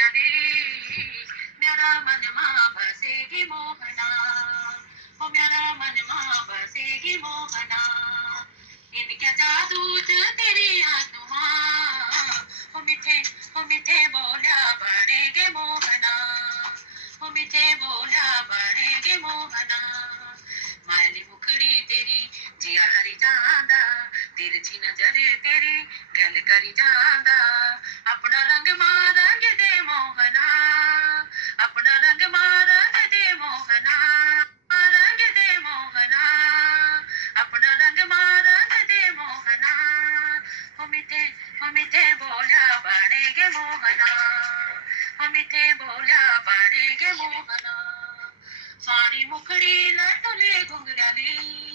घुंगराली मेरा मन मां बसेगी मोहना ओ मेरा मन मां बसेगी मोहना इनके जादू च तेरी आत्मा ओ मिठे बोलिया बनेगे मोहना ओ मिठे बोलिया बनेगे मोहना माली मुखड़ी तेरी जिया हरी जांदा तिरछी नजर तेरी गल करी जांदा अपना रंग मां रंग दे मोहना अपना रंग मां रंग दे मोहना रंग दे मोहना अपना रंग मां रंग दे मोहना ओ मिठे बोलिया बनेगे मोहना ओ मिठे बोलिया बनेगे मोहना सारी मुखड़ी लटले घुंगराली